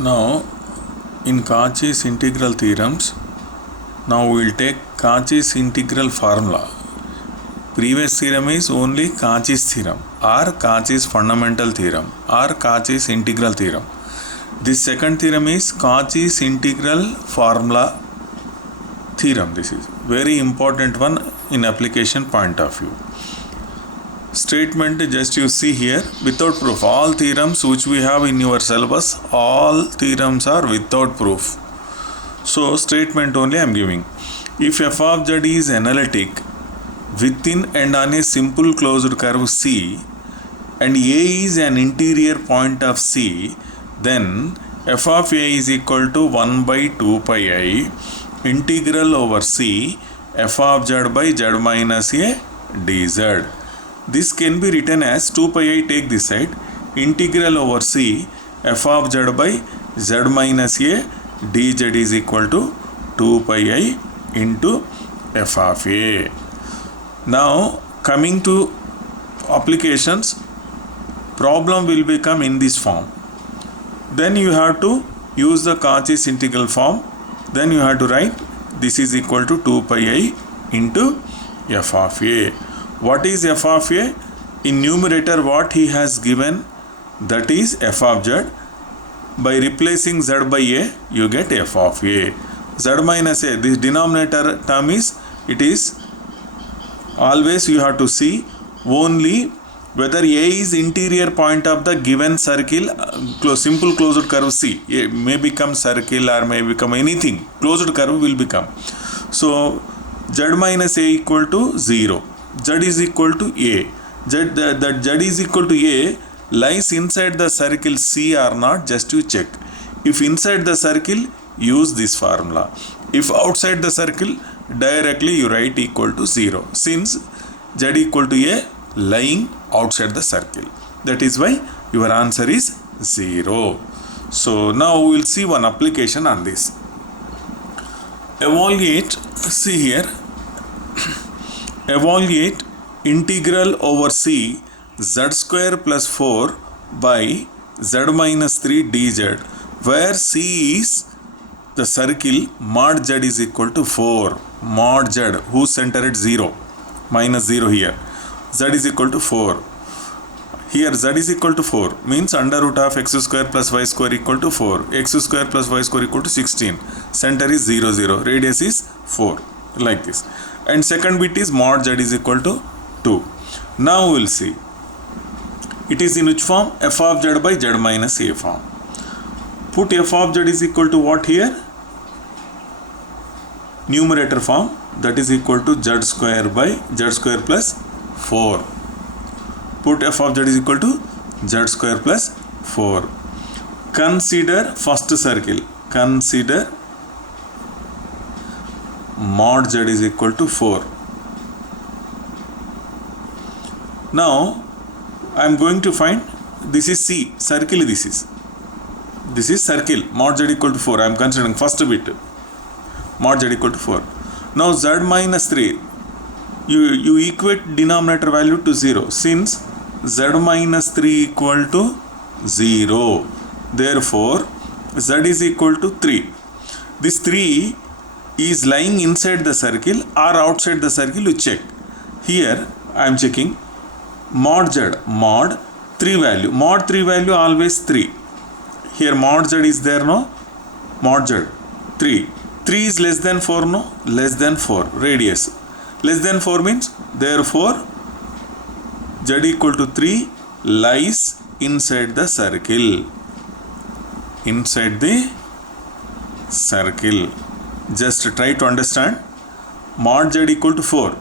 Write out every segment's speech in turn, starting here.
Now, in Cauchy's integral theorems, now we will take Cauchy's integral formula. Previous theorem is only Cauchy's theorem or Cauchy's fundamental theorem or Cauchy's integral theorem. This second theorem is Cauchy's integral formula theorem. This is very important one in application point of view. Statement just you see here without proof. All theorems which we have in your syllabus, all theorems are without proof. So statement only I am giving. If f of z is analytic within and on a simple closed curve C and A is an interior point of C, then f of A is equal to 1 by 2 pi I integral over C f of z by z minus A dz. This can be written as 2 pi I, take this side, integral over C f of z by z minus A dz is equal to 2 pi I into f of A. Now coming to applications, problem will become in this form. Then you have to use the Cauchy's integral form. Then you have to write this is equal to 2 pi I into f of A. What is f of A? In numerator what he has given, that is f of z. By replacing z by A, you get f of A. Z minus A, this denominator term is, it is always you have to see only whether A is interior point of the given circle, simple closed curve C. A may become circle or may become anything, closed curve will become. So z minus A equal to 0. Z is equal to A. That Z is equal to A lies inside the circle C or not, just you check. If inside the circle, use this formula. If outside the circle, directly you write equal to 0. Since Z equal to A lying outside the circle. That is why your answer is 0. So now we will see one application on this. Evaluate, see here. Evaluate integral over C z square plus 4 by z minus 3 dz, where C is the circle mod z is equal to 4. Mod z, whose center at 0, minus 0 here. Z is equal to 4. Here Z is equal to 4 means under root of x square plus y square equal to 4. X square plus y square equal to 16. Center is 0, 0. Radius is 4. Like this. And second bit is mod z is equal to 2. Now we will see. It is in which form? F of z by z minus A form. Put f of z is equal to what here? Numerator form, that is equal to z square by z square plus 4. Put f of z is equal to z square plus 4. Consider first circle. Consider mod z is equal to 4. Now I am going to find, this is C, circle this is. This is circle, mod z equal to 4. I am considering first bit, mod z equal to 4. Now z minus 3, you equate denominator value to 0. Since z minus 3 equal to 0, therefore z is equal to 3. This 3 is lying inside the circle or outside the circle, you check. Here I am checking mod z, mod 3 value. Mod 3 value always 3. Here mod z is there, no? Mod z 3. 3 is less than 4, no? Less than 4. Radius. Less than 4 means, therefore z equal to 3 lies inside the circle. Inside the circle. Just try to understand. Mod z equal to 4.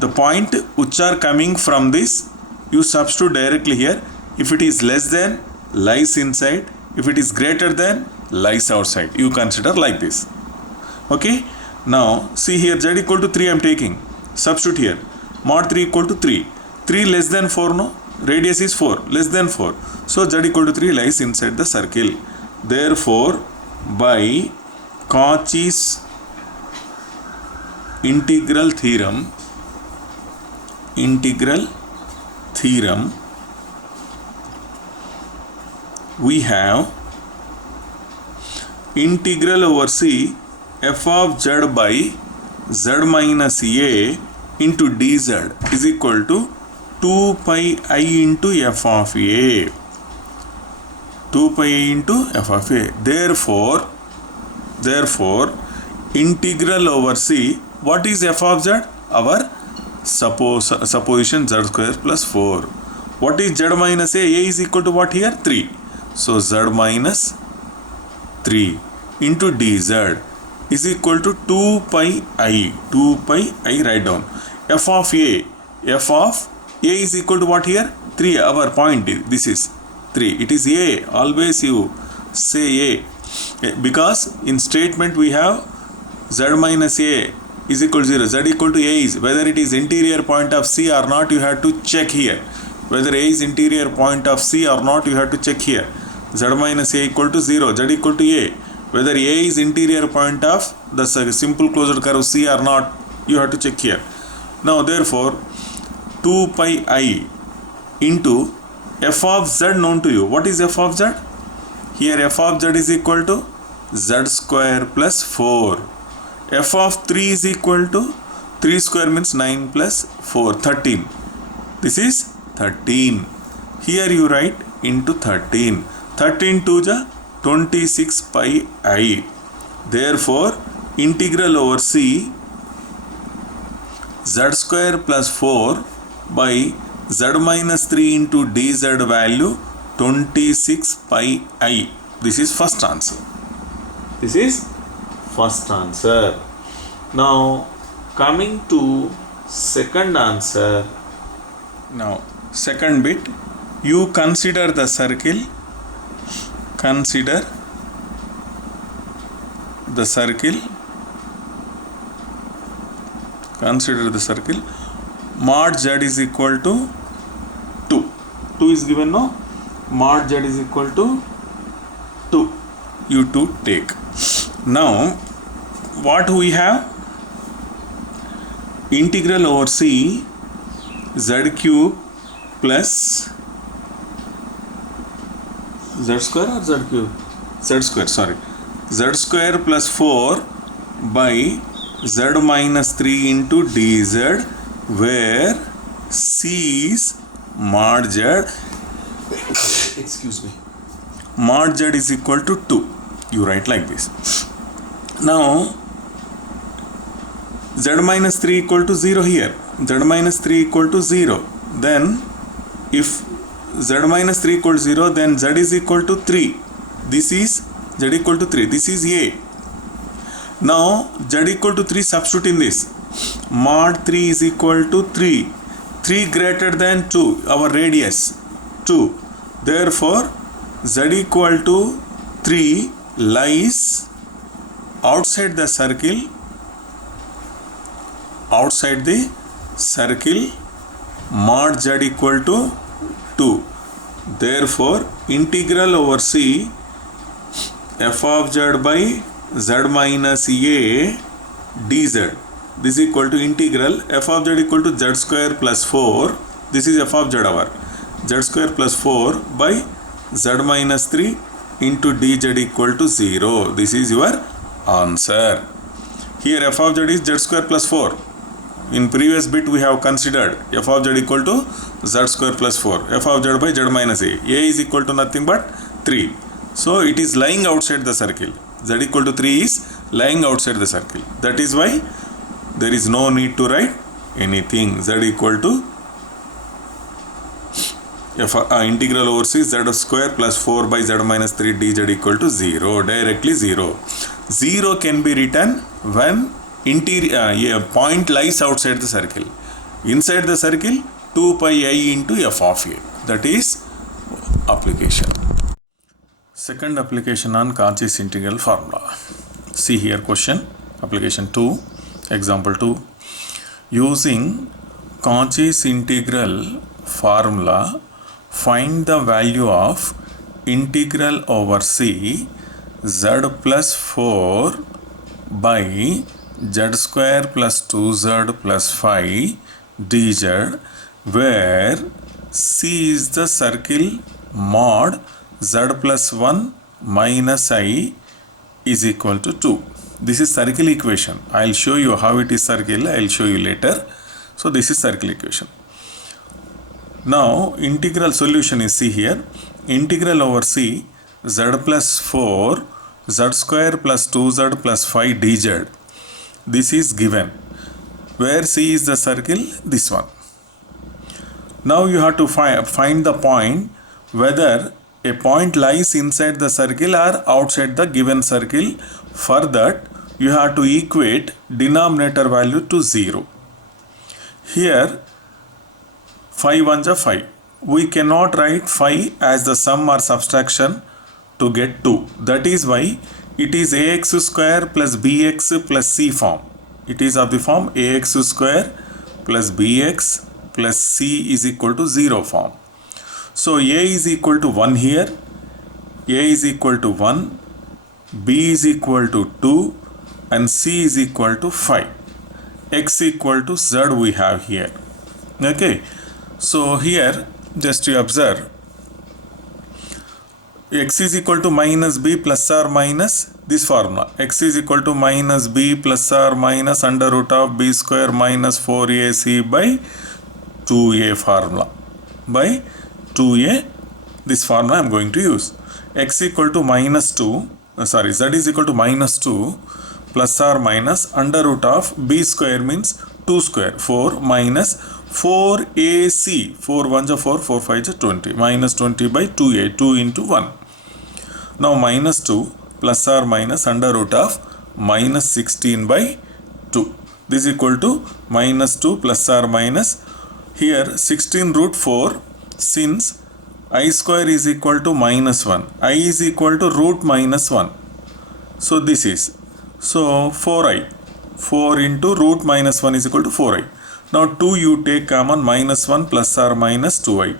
The point which are coming from this, you substitute directly here. If it is less than, lies inside. If it is greater than, lies outside. You consider like this. Okay. Now see here, z equal to 3 I am taking. Substitute here. Mod 3 equal to 3. 3 less than 4, no? Radius is 4. Less than 4. So z equal to 3 lies inside the circle. Therefore, by Cauchy's integral theorem, we have integral over C f of z by z minus a into dz is equal to 2 pi I into f of a. 2 pi I into f of a. Therefore, integral over C, what is f of z? Our supposition z square plus 4. What is z minus a? A is equal to what here? 3. So z minus 3 into dz is equal to 2 pi I. 2 pi I write down. F of a. F of a is equal to what here? 3. Our point, this is 3. It is a. Always you say a. Because in statement we have z minus a is equal to 0. Z equal to a is, whether it is interior point of C or not, you have to check here. Whether a is interior point of C or not, you have to check here. Z minus a equal to 0. Z equal to a. Whether a is interior point of the simple closed curve C or not, you have to check here. Now therefore 2 pi I into f of z known to you. What is f of z? Here f of z is equal to z square plus 4. F of 3 is equal to 3 square means 9 plus 4, 13. This is 13. Here you write into 13. 13 to the 26 pi I. Therefore, integral over C z square plus 4 by z minus 3 into dz value 26 pi I. This is first answer. This is first answer. Now coming to second answer. Now second bit, you consider the circle. Consider the circle. Consider the circle. Mod z is equal to 2. 2 is given, no? Mod z is equal to 2. You to take. Now what we have? Integral over C z cube plus z square or z cube? Z square, sorry. Z square plus 4 by z minus 3 into dz, where C is mod z. Excuse me. Mod z is equal to 2. You write like this. Now z minus 3 equal to 0 here. Z minus 3 equal to 0. Then if z minus 3 equal to 0, then z is equal to 3. This is z equal to 3. This is a. Now z equal to 3, substitute in this. Mod 3 is equal to 3. 3 greater than 2. Our radius 2. Therefore z equal to 3 lies outside the circle. Outside the circle, mod z equal to 2. Therefore integral over C f of z by z minus a dz, this is equal to integral f of z equal to z square plus 4. This is f of z, our z square plus 4 by z minus 3 into dz equal to 0. This is your answer. Here f of z is z square plus 4. In previous bit we have considered f of z equal to z square plus 4. F of z by z minus a. A is equal to nothing but 3. So it is lying outside the circle. Z equal to 3 is lying outside the circle. That is why there is no need to write anything. Z equal to integral over C z square plus 4 by z minus 3 dz equal to 0. Directly 0. 0 can be written when a point lies outside the circle. Inside the circle, 2 pi I into f of a. That is application. Second application on Cauchy's integral formula. See here question, application 2, example 2. Using Cauchy's integral formula, find the value of integral over C z plus 4 by z square plus 2z plus 5 dz, where C is the circle mod z plus 1 minus I is equal to 2. This is circle equation. I will show you how it is circle. I will show you later. So this is circle equation. Now integral solution is C here. Integral over C z plus 4 z square plus 2z plus 5 dz. This is given. Where C is the circle? This one. Now you have to find the point whether a point lies inside the circle or outside the given circle. For that you have to equate denominator value to 0. Here 5 ones are 5. We cannot write 5 as the sum or subtraction to get 2. That is why it is ax square plus bx plus c form. It is of the form ax square plus bx plus c is equal to 0 form. So a is equal to 1 here, a is equal to 1, b is equal to 2 and c is equal to 5. X equal to z we have here. Okay. So here just you observe x is equal to minus b plus or minus this formula. X is equal to minus b plus or minus under root of b square minus 4ac by 2a formula. By 2a, this formula I am going to use. X equal to minus 2, z is equal to minus 2 plus or minus under root of b square means 2 square 4 minus 4ac, 4 1s are 4, 4 5s are 20, minus 20 by 2a, 2 into 1. Now minus 2 plus or minus under root of minus 16 by 2. This is equal to minus 2 plus or minus here 16 root 4, since I square is equal to minus 1. I is equal to root minus 1. So this is, so 4i. 4 into root minus 1 is equal to 4i. Now 2 you take common, minus 1 plus or minus 2i.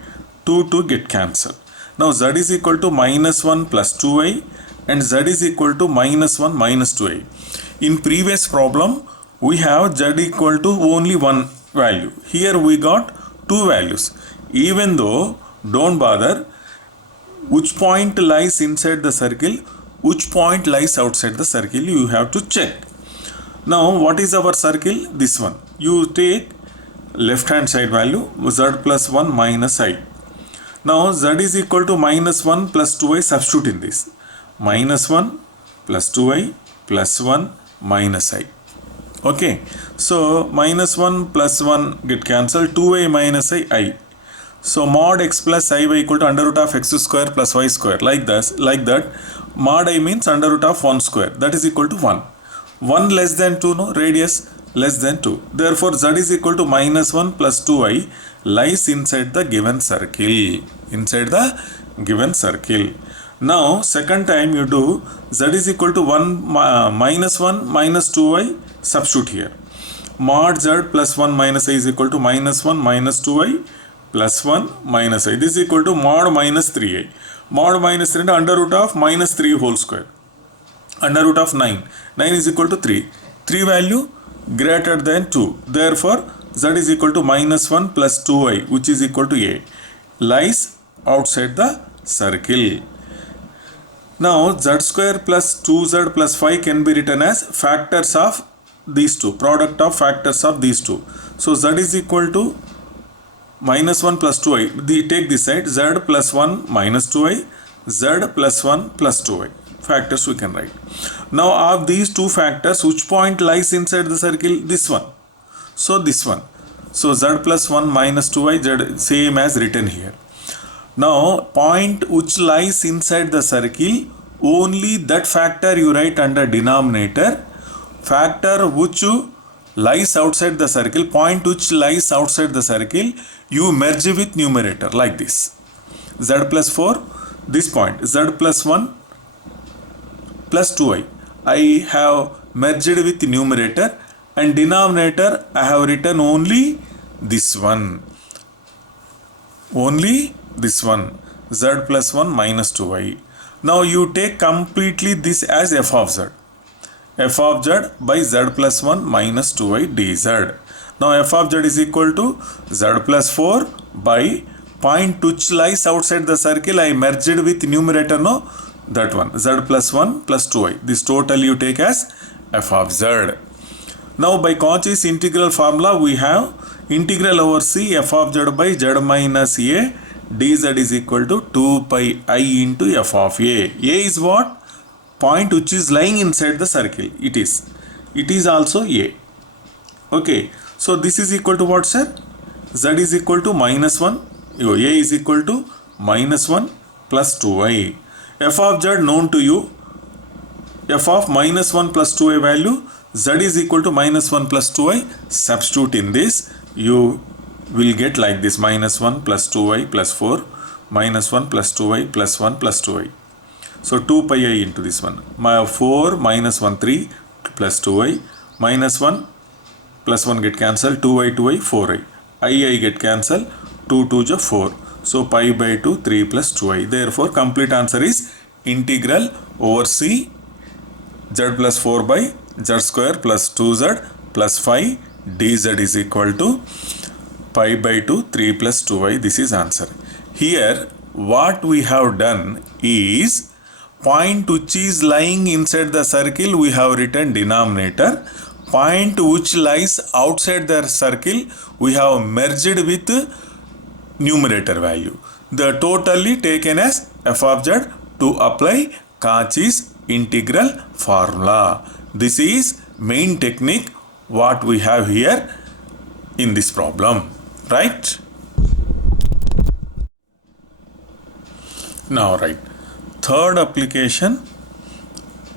2 get cancelled. Now z is equal to minus 1 plus 2i and z is equal to minus 1 minus 2i. In previous problem we have z equal to only one value. Here we got two values. Even though, don't bother which point lies inside the circle, which point lies outside the circle, you have to check. Now what is our circle? This one. You take left hand side value z plus 1 minus I. Now z is equal to minus 1 plus 2i, substitute in this. Minus 1 plus 2i plus 1 minus I. Okay. So minus 1 plus 1 get cancelled, 2i minus I. So mod x plus I y equal to under root of x square plus y square, like this, like that. Mod I means under root of 1 square, that is equal to 1. 1 less than 2, no, radius less than 2. Therefore z is equal to minus 1 plus 2i lies inside the given circle. Inside the given circle. Now second time you do z is equal to 1 minus 1 minus 2i, substitute here. Mod z plus 1 minus I is equal to minus 1 minus 2i plus 1 minus I. This is equal to mod minus 3i. Mod minus 3 under root of minus 3 whole square. Under root of 9. 9 is equal to 3. 3 value greater than 2. Therefore z is equal to minus 1 plus 2i, which is equal to a. Lies outside the circle. Now z square plus 2z plus 5 can be written as factors of these two. Product of factors of these two. So z is equal to minus 1 plus 2i. Take this side. Z plus 1 minus 2i. Z plus 1 plus 2i. Factors we can write. Now of these two factors, which point lies inside the circle? This one. So this one. So z plus 1 minus 2i, z same as written here. Now point which lies inside the circle, only that factor you write under denominator. Factor which lies outside the circle, point which lies outside the circle, you merge with numerator like this. Z plus 4, this point, z plus 1 plus 2i. I have merged with numerator, and denominator I have written only this one. Only this one. Z plus 1 minus 2i. Now you take completely this as f of z. F of z by z plus 1 minus 2i dz. Now f of z is equal to z plus 4 by point which lies outside the circle. I merged with numerator, no, that one, z plus 1 plus 2i. This total you take as f of z. Now by Cauchy's integral formula we have integral over c f of z by z minus a dz is equal to 2 pi I into f of a. A is what? Point which is lying inside the circle. It is also a. Okay, so this is equal to what, sir? Z is equal to minus 1. A is equal to minus 1 plus 2i. F of z known to you. F of minus 1 plus 2i value, z is equal to minus 1 plus 2i. Substitute in this, you will get like this, minus 1 plus 2i plus 4, minus 1 plus 2i plus 1 plus 2i. So 2 pi I into this one. 4 minus 1 3 plus 2i, minus 1 plus 1 get cancelled, 2i 2i 4i. I get cancelled, 2 2 is 4. So pi by 2 3 plus 2i. Therefore complete answer is integral over c z plus 4 by z square plus 2z plus 5 dz is equal to pi by 2 3 plus 2i. This is answer. Here what we have done is point which is lying inside the circle we have written denominator. Point which lies outside the circle we have merged with numerator value. The totally taken as f of z to apply Cauchy's integral formula. This is main technique what we have here in this problem, right? Now write third application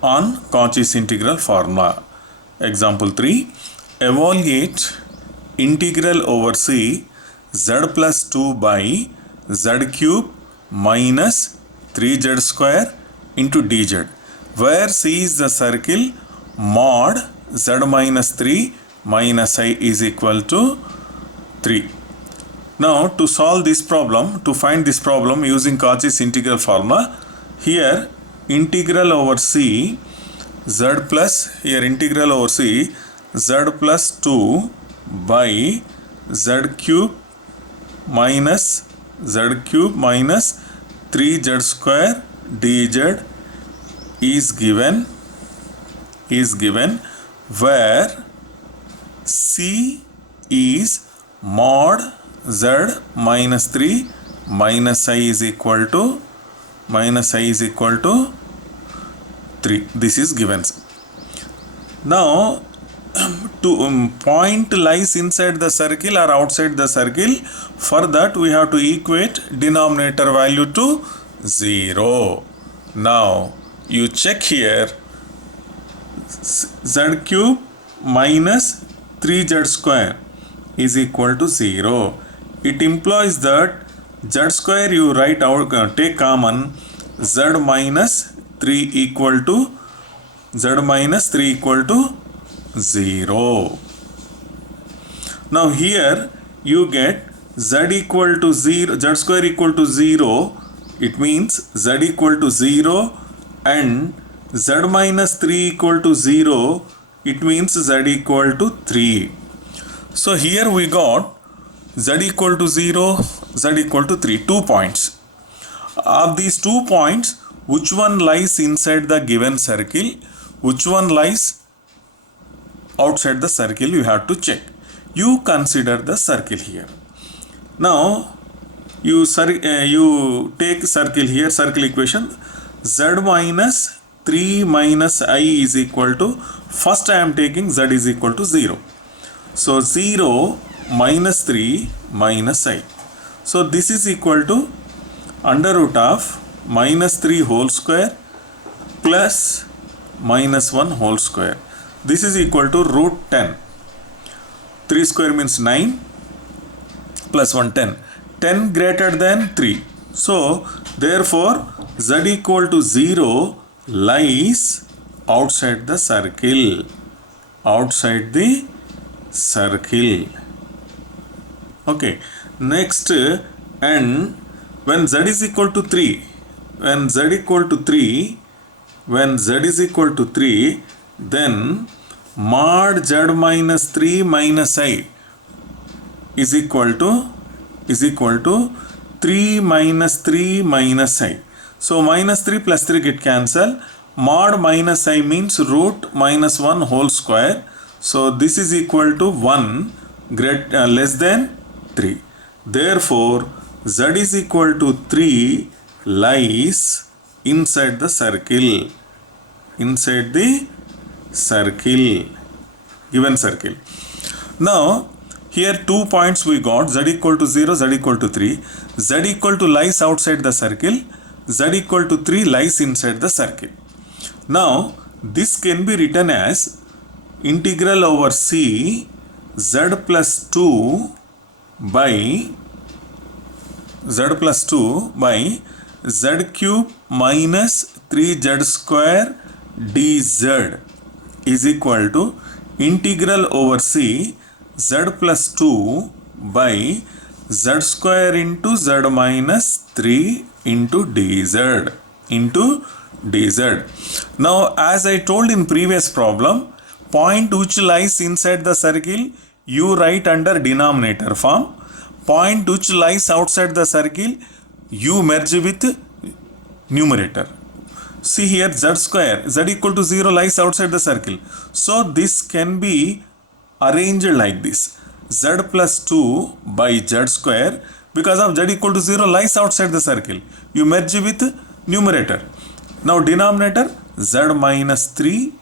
on Cauchy's integral formula. Example 3. Evaluate integral over c z plus 2 by z cube minus 3z square into dz, where c is the circle mod z minus 3 minus I is equal to 3. Now to solve this problem, to find this problem using Cauchy's integral formula, here integral over c z plus, here integral over c z plus 2 by z cube minus 3z square dz is given where c is mod z minus 3 minus I is equal to 3. This is given. Now to point lies inside the circle or outside the circle, for that we have to equate denominator value to 0. Now you check here, z cube minus 3z square is equal to 0. It implies that z square you write out, take common, z minus 3 equal to 0. Now here you get z equal to 0, z square equal to 0. It means z equal to 0 and z minus 3 equal to 0. It means z equal to 3. So here we got z equal to 0, z equal to 3, 2 points. Of these 2 points, which one lies inside the given circle, which one lies outside the circle, you have to check. You consider the circle here. Now you take circle here, circle equation, z minus 3 minus I is equal to, first I am taking z is equal to 0. So 0 minus 3 minus I. So this is equal to under root of minus 3 whole square plus minus 1 whole square. This is equal to root 10. 3 square means 9 plus 1 10. 10 greater than 3. So therefore z equal to 0 lies outside the circle. Outside the circle. Okay. Next, and when z is equal to 3, when z is equal to 3, then mod z minus 3 minus I is equal to 3 minus 3 minus I. So minus 3 plus 3 get cancelled. Mod minus I means root minus 1 whole square. So this is equal to 1 less than 3. Therefore, z is equal to 3 lies inside the circle. Inside the circle, given circle. Now, here 2 points we got, z equal to 0, z equal to 3. Z equal to lies outside the circle, z equal to 3 lies inside the circle. Now, this can be written as integral over c z plus 2 by z cube minus 3z square dz is equal to integral over c z plus 2 by z square into z minus 3 into dz. Now, as I told in previous problem, point which lies inside the circle you write under denominator form. Point which lies outside the circle you merge with numerator. See here, z square, z equal to 0 lies outside the circle. So this can be arranged like this. Z plus 2 by z square, because of z equal to 0 lies outside the circle. You merge with numerator. Now denominator z minus 3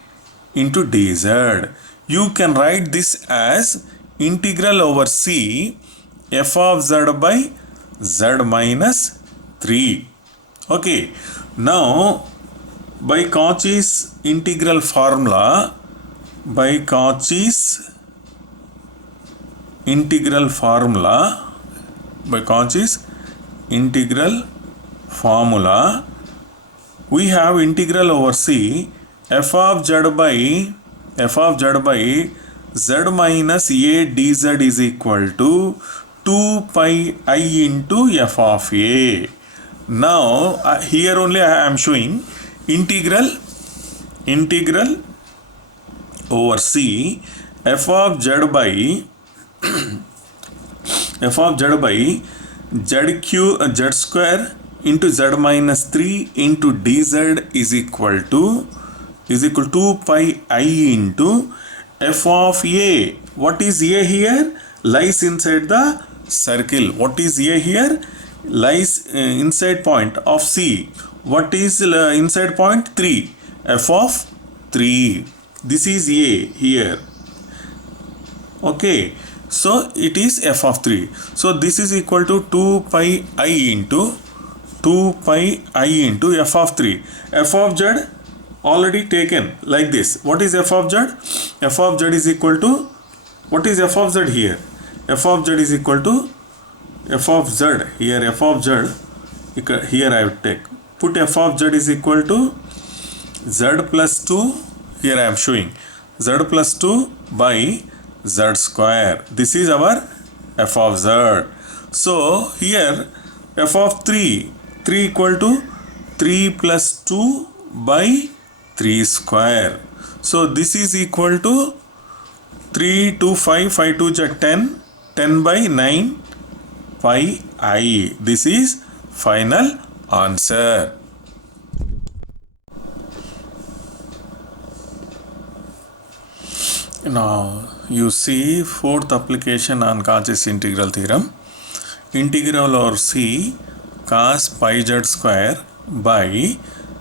into dz. You can write this as integral over c f of z by z minus 3. Okay. Now, by Cauchy's integral formula, we have integral over c f of z by z minus a dz is equal to 2 pi I into f of a. Now here only I am showing integral over c f of z by z square into z minus 3 into dz is equal to 2 pi I into f of a. What is a here? Lies inside the circle. What is a here? Lies inside point of c. What is inside point? 3. F of 3. This is a here. Okay. So it is f of 3. So this is equal to 2 pi I into f of 3. F of z already taken like this. What is f of z? F of z is equal to, what is f of z here? F of z is equal to f of z here. F of z here I will take. Put f of z is equal to z plus 2. Here I am showing z plus 2 by z square. This is our f of z. So here f of 3 equal to 3 plus 2 by 3 square. So this is equal to 3 to 5, 5 to 10, 10 by 9 pi I. This is final answer. Now you see fourth application on Cauchy's integral theorem. Integral over c cos pi z square by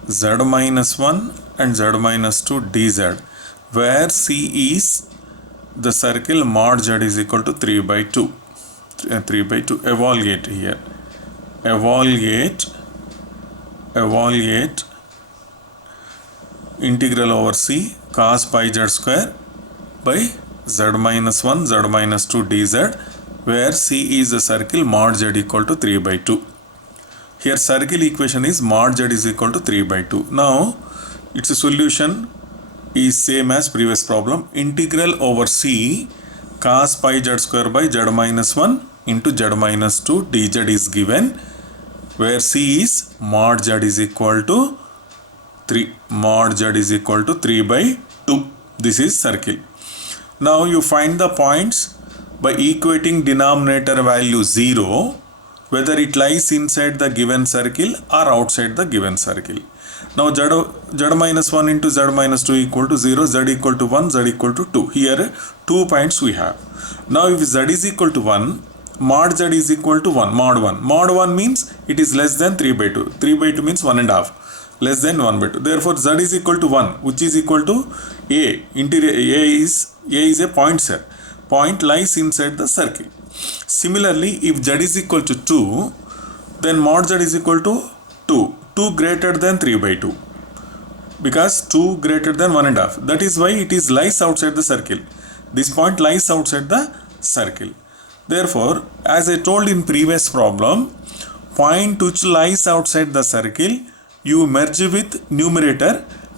z minus 1 and z minus 2 dz, where c is the circle mod z is equal to 3 by 2. 3 by 2. Evaluate here. Evaluate integral over c cos pi z square by z minus 1 z minus 2 dz, where c is the circle mod z equal to 3 by 2. Here circle equation is mod z is equal to 3 by 2. Now its solution is same as previous problem. Integral over c cos pi z square by z minus 1 into z minus 2 dz is given, where c is mod z is equal to 3. Mod z is equal to 3 by 2. This is circle. Now you find the points by equating denominator value 0 whether it lies inside the given circle or outside the given circle. Now z minus 1 into z minus 2 equal to 0, z equal to 1, z equal to 2. Here 2 points we have. Now if z is equal to 1, mod z is equal to 1, mod 1. Mod 1 means it is less than 3 by 2. 3 by 2 means 1 and a half. Less than 1 by 2. Therefore z is equal to 1, which is equal to a. Interior a is a point, sir. Point lies inside the circle. Similarly, if z is equal to 2, then mod z is equal to 2. 2 greater than 3 by 2. Because 2 greater than 1 and a half. That is why it is lies outside the circle. This point lies outside the circle. Therefore, as I told in previous problem, point which lies outside the circle, you merge with numerator,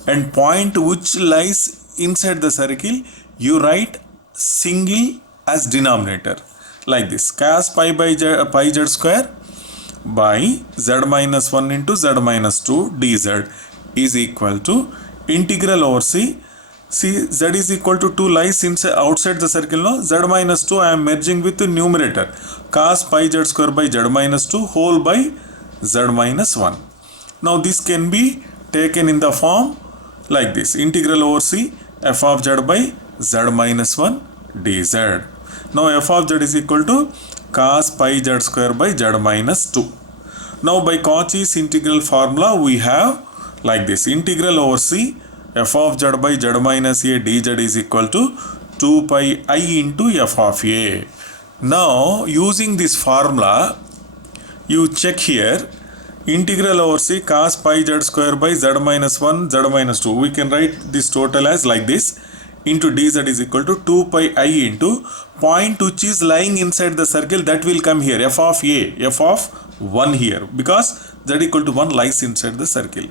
and point which lies inside the circle, you write single as denominator. Like this, cos pi by pi z square by z minus 1 into z minus 2 dz is equal to integral over c. See, z is equal to 2 lies inside outside the circle. No, z minus 2 I am merging with the numerator, cos pi z square by z minus 2 whole by z minus 1. Now this can be taken in the form like this, integral over c f of z by z minus 1 dz. Now f of z is equal to cos pi z square by z minus 2. Now by Cauchy's integral formula we have like this, integral over c f of z by z minus a dz is equal to 2 pi I into f of a. Now using this formula, you check here, integral over c cos pi z square by z minus 1 z minus 2. We can write this total as like this, into dz is equal to 2 pi I into point which is lying inside the circle, that will come here, f of a, f of 1 here, because z equal to 1 lies inside the circle.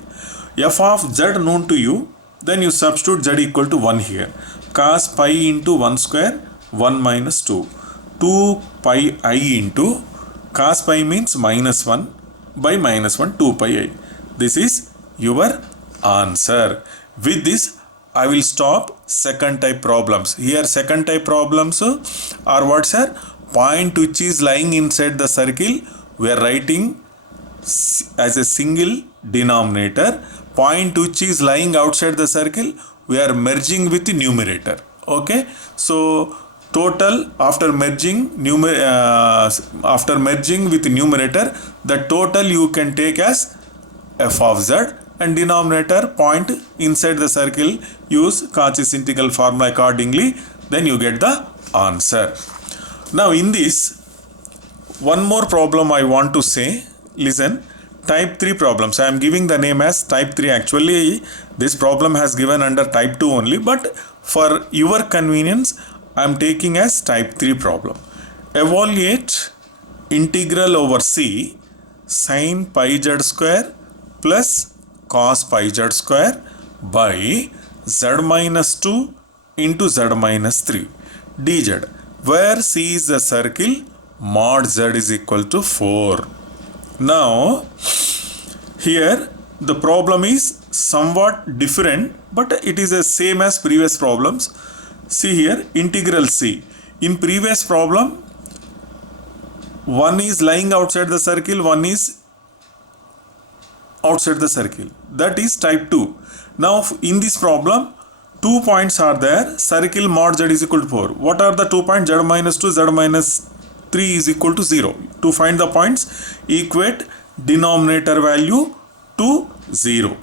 F of z known to you, then you substitute z equal to 1 here. Cos pi into 1 square 1 minus 2. 2 pi I into cos pi means minus 1 by minus 1, 2 pi I. This is your answer. With this I will stop second type problems. Here second type problems are what, sir? Point which is lying inside the circle, we are writing as a single denominator. Point which is lying outside the circle, we are merging with the numerator. Okay, so total after merging with the numerator, the total you can take as f of z, and denominator point inside the circle, use Cauchy's integral formula accordingly, then you get the answer. Now in this, one more problem I want to say, listen. Type 3 problems, I am giving the name as type 3. Actually this problem has given under type 2 only, but for your convenience I am taking as type 3 problem. Evaluate integral over c sin pi z square plus cos pi z square by z minus 2 into z minus 3 dz, where c is the circle, mod z is equal to 4. Now here the problem is somewhat different, but it is the same as previous problems. See here, integral c. In previous problem, one is lying outside the circle, one is outside the circle. That is type 2. Now in this problem, 2 points are there, circle mod z is equal to 4. What are the 2 points? Z minus 2, z minus 3 is equal to 0. To find the points, equate denominator value to 0.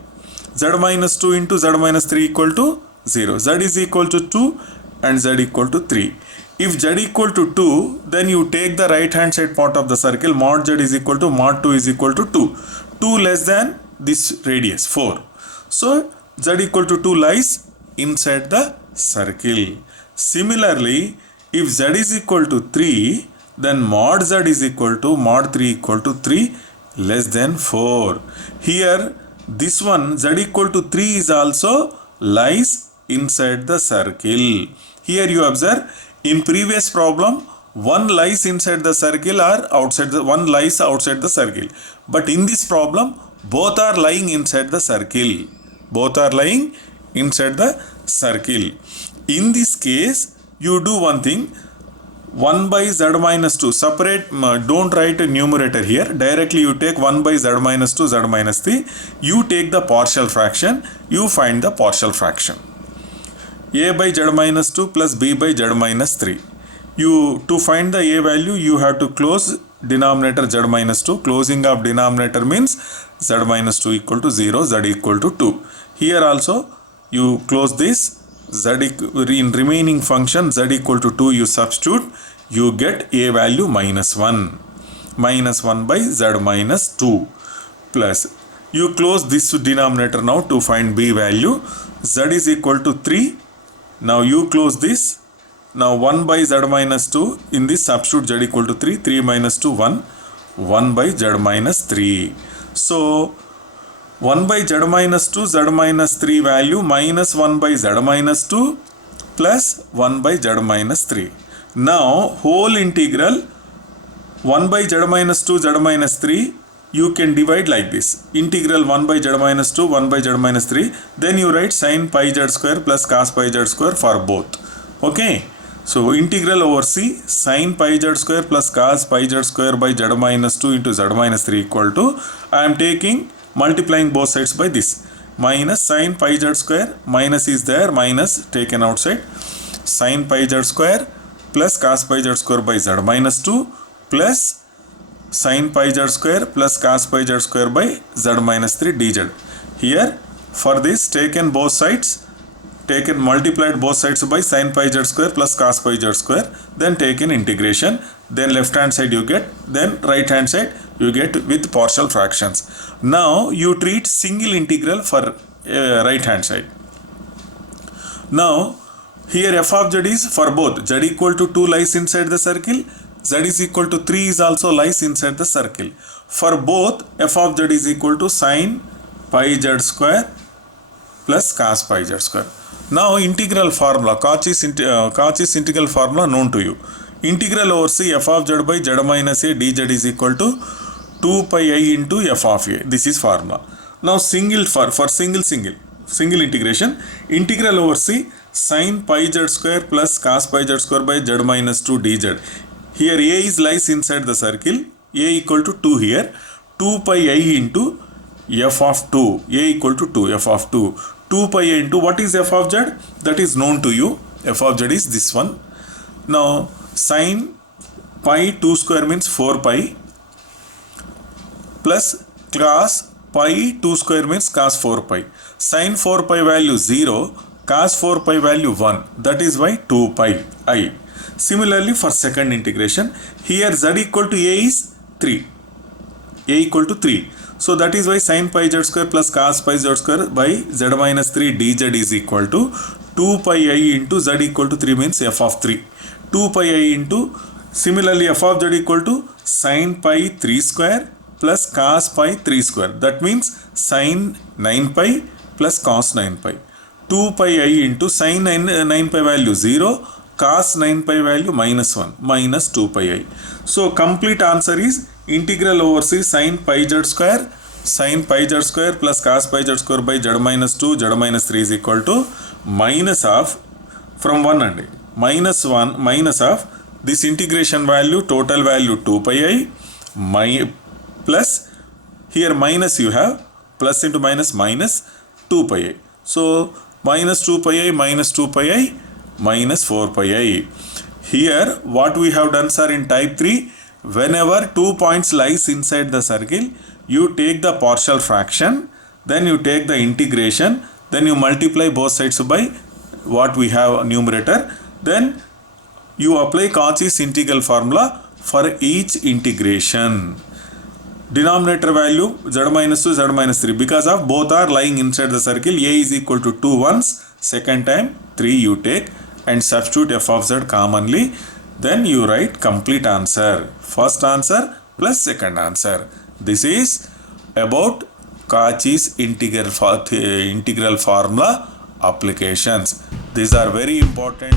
Z minus 2 into z minus 3 equal to 0. Z is equal to 2 and z equal to 3. If z equal to 2, then you take the right hand side part of the circle, mod z is equal to mod 2 is equal to 2. 2 less than this radius 4. So z equal to 2 lies inside the circle. Similarly, if z is equal to 3, then mod z is equal to mod 3 equal to 3 less than 4. Here this one z equal to 3 is also lies inside the circle. Here you observe, in previous problem one lies inside the circle or outside the one lies outside the circle, but in this problem both are lying inside the circle. Both are lying inside the circle. In this case you do one thing, 1 by z minus 2, separate, don't write a numerator here, directly you take 1 by z minus 2, z minus 3, you take the partial fraction, you find the partial fraction. A by z minus 2 plus b by z minus 3. To find the a value, you have to close denominator z minus 2. Closing of denominator means z minus 2 equal to 0, z equal to 2. Here also you close this, in remaining function z equal to 2 you substitute, you get a value minus 1. Minus 1 by z minus 2 plus. You close this denominator now to find b value. Z is equal to 3. Now you close this. Now 1 by z minus 2, in this substitute z equal to 3, 3 minus 2, 1, 1 by z minus 3. So 1 by z minus 2, z minus 3 value minus 1 by z minus 2 plus 1 by z minus 3. Now whole integral 1 by z minus 2, z minus 3, you can divide like this. Integral 1 by z minus 2, 1 by z minus 3. Then you write sin pi z square plus cos pi z square for both. Okay. So integral over c, sin pi z square plus cos pi z square by z minus 2 into z minus 3 equal to, I am taking multiplying both sides by this. Minus sin pi z square, minus is there, minus taken outside. Sin pi z square plus cos pi z square by z minus 2 plus sin pi z square plus cos pi z square by z minus 3 dz. Here for this taken both sides, multiplied both sides by sin pi z square plus cos pi z square, then taken integration, then left hand side you get, then right hand side you get with partial fractions. Now you treat single integral for right hand side. Now here f of z is for both, z equal to 2 lies inside the circle, z is equal to 3 is also lies inside the circle. For both, f of z is equal to sin pi z square plus cos pi z square. Now integral formula, Cauchy's integral formula known to you. Integral over c f of z by z minus a dz is equal to 2 pi I into f of a. This is formula. Now single single integration, integral over c sin pi z square plus cos pi z square by z minus 2 dz. Here a is lies inside the circle, a equal to 2 here, 2 pi I into f of 2, a equal to 2, f of 2. 2 pi I into what is f of z? That is known to you. F of z is this one. Now sin pi 2 square means 4 pi plus cos pi 2 square means cos 4 pi. Sin 4 pi value 0, cos 4 pi value 1. That is why 2 pi I. Similarly for second integration, here z equal to a is 3. A equal to 3. So that is why sin pi z square plus cos pi z square by z minus 3 dz is equal to 2 pi I into z equal to 3 means f of 3. 2 pi I into, similarly f of z equal to sin pi 3 square plus cos pi 3 square. That means sin 9 pi plus cos 9 pi. 2 pi I into sin 9 pi value 0, cos 9 pi value minus 1, minus 2 pi I. So complete answer is integral over c sin pi z square plus cos pi z square by z minus 2, z minus 3 is equal to minus of, from 1 and minus 1, minus of this integration value, total value 2 pi I, plus here minus you have, plus into minus, minus 2 pi I. So minus 2 pi I minus 2 pi I minus 4 pi I. Here what we have done, sir, in type 3, whenever 2 points lies inside the circle, you take the partial fraction, then you take the integration, then you multiply both sides by what we have numerator, then you apply Cauchy's integral formula for each integration. Denominator value z minus 2, z minus 3, because of both are lying inside the circle, a is equal to 2 once, second time 3 you take and substitute f of z commonly, then you write complete answer, first answer plus second answer. This is about Cauchy's integral formula applications. These are very important.